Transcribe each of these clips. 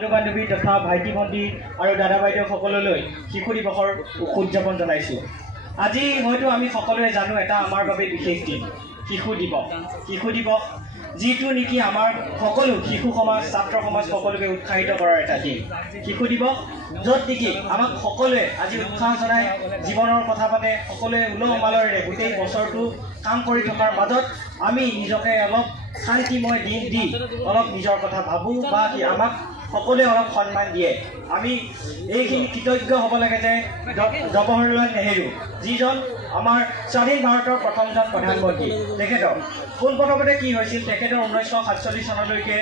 বন্ধু-বান্ধৱী তথা ভাইটি ভণ্টি আৰু দাদা বাইদেউ সকললৈ শিশু দিৱসৰ উদযাপন জনাইছোঁ। আজি হয়তো আমি সকলোৱে জানো এটা আমাৰ বাবে বিশেষ দিন শিশু দিৱস। শিশু দিৱস যিটো নেকি আমাৰ সকলো শিশু সমাজ ছাত্ৰ সমাজ সকলোকে উৎসাহিত কৰাৰ এটা দিন। শিশু দিৱস য'ত নেকি আমাক সকলোৱে আজি উৎসাহ জনাই জীৱনৰ কথা পাতে, সকলোৱে উলহ মালহেৰে গোটেই বছৰটো কাম কৰি থকাৰ মাজত আমি নিজকে অলপ শান্তিময় দিন দি অলপ নিজৰ কথা ভাবোঁ বা আমাক সকলোৱে অলপ সন্মান দিয়ে। আমি এইখিনি কৃতজ্ঞ হ'ব লাগে যে জৱাহৰলাল নেহেৰু যিজন আমাৰ স্বাধীন ভাৰতৰ প্ৰথমজন প্ৰধানমন্ত্ৰী, তেখেতৰ পোনপ্ৰথমতে কি হৈছিল, তেখেতৰ 1947 চনলৈকে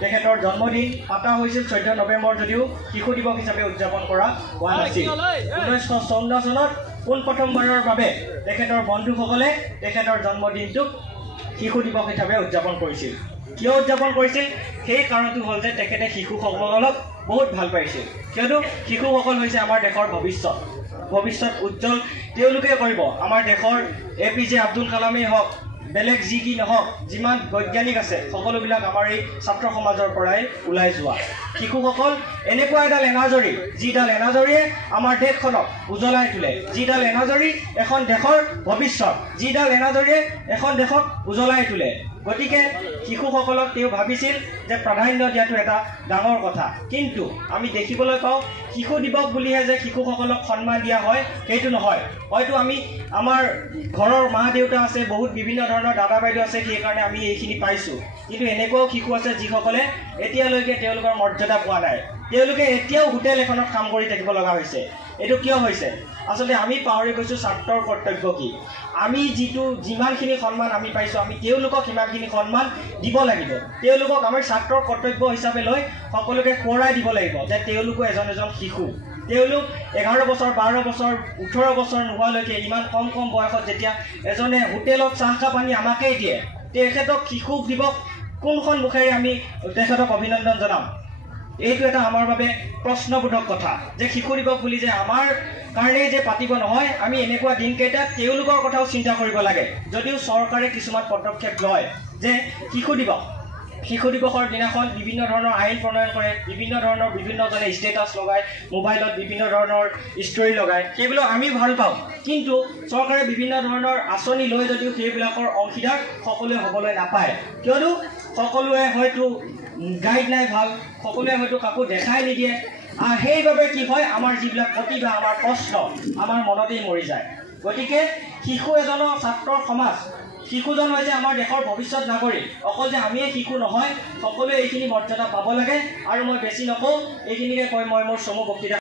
তেখেতৰ জন্মদিন পতা হৈছিল 14 নৱেম্বৰ, যদিও শিশু দিৱস হিচাপে উদযাপন কৰা হোৱা নাছিল। 1954 চনত পোনপ্ৰথমবাৰৰ বাবে তেখেতৰ বন্ধুসকলে তেখেতৰ জন্মদিনটোক শিশু দিৱস হিচাপে উদযাপন কৰিছিল। কিয় উদযাপন কৰিছিল? সেই কাৰণটো হ'ল যে তেখেতে শিশুসকলক বহুত ভাল পাইছিল, কিয়নো শিশুসকল হৈছে আমাৰ দেশৰ ভৱিষ্যত উজ্জ্বল তেওঁলোকে কৰিব। আমাৰ দেশৰ APJ আব্দুল কালামেই হওক, বেলেগ যি কি নহওক, যিমান বৈজ্ঞানিক আছে সকলোবিলাক আমাৰ এই ছাত্ৰ সমাজৰ পৰাই ওলাই যোৱা। শিশুসকল এনেকুৱা এডাল এনাজৰী, যিডাল এনাজৰীয়ে আমাৰ দেশখনক উজ্বলাই তোলে, যিডাল এনাজৰী এখন দেশৰ ভৱিষ্যত, যিডাল এনাজৰীয়ে এখন দেশক উজ্বলাই তোলে। গতিকে শিশুসকলক তেওঁ ভাবিছিল যে প্ৰাধান্য দিয়াটো এটা ডাঙৰ কথা। কিন্তু আমি দেখিবলৈ পাওঁ শিশু দিৱস বুলিহে যে শিশুসকলক সন্মান দিয়া হয় সেইটো নহয়। হয়তো আমি আমাৰ ঘৰৰ মা দেউতা আছে, বহুত বিভিন্ন ধৰণৰ দাদা বাইদেউ আছে, সেইকাৰণে আমি এইখিনি পাইছোঁ। কিন্তু এনেকুৱাও শিশু আছে যিসকলে এতিয়ালৈকে তেওঁলোকৰ মৰ্যাদা পোৱা নাই। তেওঁলোকে এতিয়াও হোটেল এখনত কাম কৰি থাকিব লগা হৈছে। এইটো কিয় হৈছে? আচলতে আমি পাহৰি গৈছোঁ ছাত্ৰৰ কৰ্তব্য কি। আমি যিমানখিনি সন্মান আমি পাইছোঁ, আমি তেওঁলোকক সিমানখিনি সন্মান দিব লাগিব। তেওঁলোকক আমাৰ ছাত্ৰৰ কৰ্তব্য হিচাপে লৈ সকলোকে সোঁৱৰাই দিব লাগিব যে তেওঁলোকো এজন শিশু। তেওঁলোক 11 বছৰ 12 বছৰ 18 বছৰ নোহোৱালৈকে ইমান কম বয়সত যেতিয়া এজনে হোটেলত চাহ পানী আমাকেই দিয়ে, তেখেতক শিশু দিৱস কোনখন মুখেৰে আমি তেখেতক অভিনন্দন জনাম? এইটো এটা আমাৰ বাবে প্ৰশ্নবোধক কথা যে শিশু দিৱস বুলি যে আমাৰ কাৰণেই যে পাতিব নহয়, আমি এনেকুৱা দিনকেইটাত তেওঁলোকৰ কথাও চিন্তা কৰিব লাগে। যদিও চৰকাৰে কিছুমান পদক্ষেপ লয় যে শিশু দিৱসৰ দিনাখন বিভিন্ন ধৰণৰ আইন প্ৰণয়ন কৰে, বিভিন্নজনে ষ্টেটাছ লগায়, মোবাইলত বিভিন্ন ধৰণৰ ষ্টৰি লগায়, সেইবিলাক আমি ভাল পাওঁ। কিন্তু চৰকাৰে বিভিন্ন ধৰণৰ আঁচনি লৈ যদিও সেইবিলাকৰ অংশীদাৰ সকলোৱে হ'বলৈ নাপায়, কিয়নো সকলোৱে হয়তো গাইড নাই ভাল, সকলোৱে হয়তো কাকো দেখাই নিদিয়ে। সেইবাবে কি হয়, আমাৰ যিবিলাক প্ৰতিভা, আমাৰ প্ৰশ্ন আমাৰ মনতেই মৰি যায়। গতিকে শিশু এজনৰ ছাত্ৰৰ সমাজ, শিশুজন হৈছে আমাৰ দেশৰ ভৱিষ্যত নাগৰিক। অকল যে আমিয়ে শিশু নহয়, সকলোৱে এইখিনি মৰ্যাদা পাব লাগে। আৰু মই বেছি নকওঁ, এইখিনিকে কৈ মই মোৰ চমু বক্তৃতা